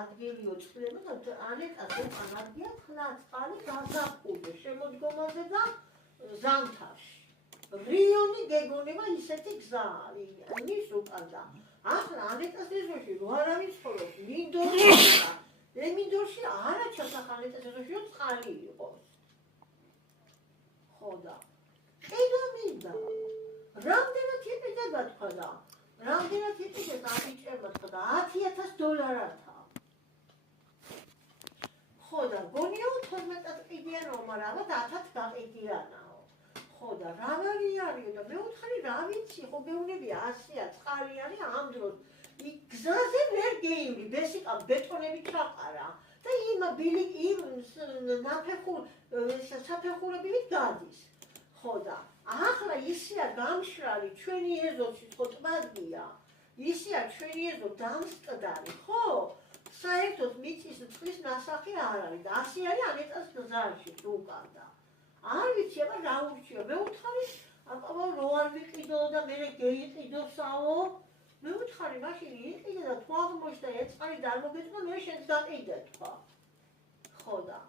ადგილიო წყლება და ანეტას უკან ადგია ხლა წყალი გაზაფხულზე შემოდგომაზე და ზამთარში. რიონი გეგონება ისეთი გზა არის უკან და ახლა ანეტას ეზოში რო არავინ ცხოვრობს მინდორში და მინდორში არა ჩასახ ანეტას ეზოში რომ წყალი იყოს. ხო და კიდე მინდა რამდენად იყიდება თქვა და რამდენად იყიდება ამიჭერმა თქვა და $10,000 ხო და გონია 12 ყიდიან რომ მაგრამ 1000 გაყიდიანაო ხო და რა არისო და მე ვთხარი რა ვიცი ხო გეუბნები 100-ია წყალი არის ამ დროს გზაზე ვერ გეიმრი ბესიკა ბეტონები ჩაყარა და იმ საფეხურებით გადის ხო და ახლა ისია გამშრალი ჩვენი ეზოში ხო ტბადია ისია ჩვენი ეზო დამსკდარი ხო საერთოდ მიწის წყლის ნასახი არ არის და ასე არის ანეტას გზაში უკან და არ ვიცი აბა რა ურჩია მე ვთხარი აბა რო არ ვიყიდო და მე გეიყიდოსაო მე ვთხარი მაშინ იყიდე და თუ აღმოჩნდა ეწყარი და არ მოგეწმა მე შენს გაყიდე თქვა ხო და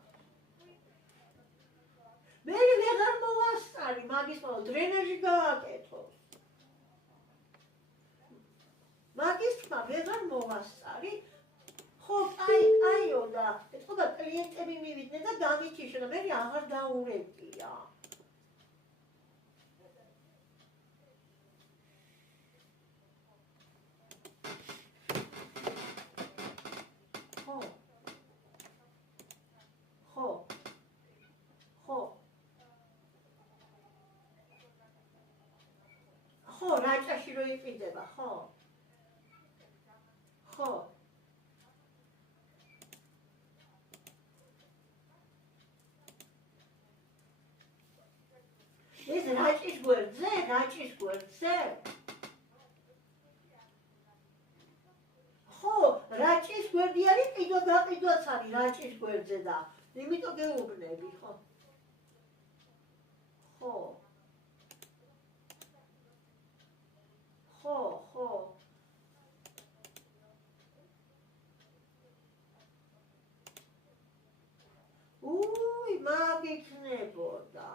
მე ვეღარ მოვასწარი მაგის დრენაჟი გააკეთოს მაგის თქმა ვეღარ მოვასწარი ხო, კაიო და ეთქობა კლიენტები მივიდნენ და გამიჩიშო და მე აღარ დაურეკია. ხო. ხო, რაჭაში რო იყიდება, ხო. ხო. ეს რაჭის გვერდზე? ხო, რაჭის გვერდი არის ყიდვა-გაყიდვაც არის რაჭის გვერდზე და იმიტომ გეუბნები, ხო? ხო. უი, მაგიქნებოდა.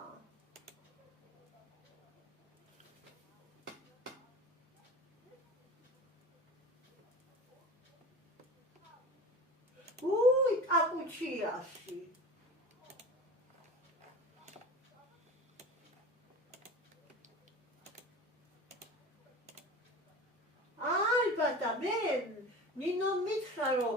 უი, კაპუჩიაში. ალბათ და მე ნინო მითხრა რომ